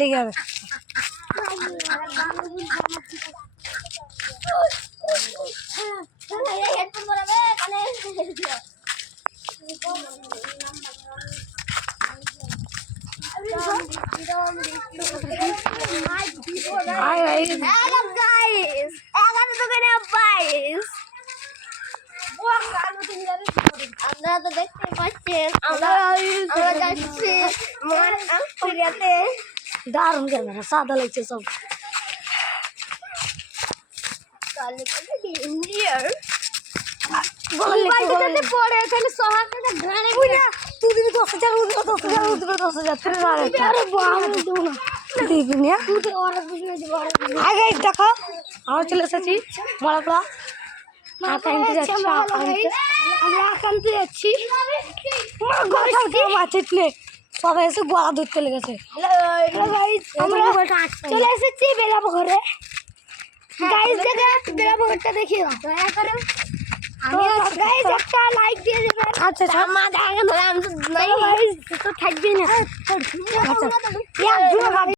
লেগে যাবে। আপনারা তো দেখতে পাচ্ছেন আমরা যাচ্ছি মহারাতে। দারুণ ক্যামেরা, সাদা লাগছে সব। পরে এখানে সহাকে ঘাড়ে তুই দিবি 10,000, ও দিবে 10,000, ও দিবে 10,000, দিবি না? আগে দেখো আমরা চলে এসেছি বড়পড়া, আকান্তে যাচ্ছি। আমরা আকান্তে যাচ্ছি। মাছিস নে, সবাই এসে গোয়া ধরতে লেগেছে। আমরা চলে এসেছি বেলাপুকুরে। গাইস দেখে বেলাপুকুরটা দেখিও, দয়া করে গাইস একটা লাইক দিয়ে দেবেন। আচ্ছা মা দেখেন, আমি তো নাই, তো থাকবি না।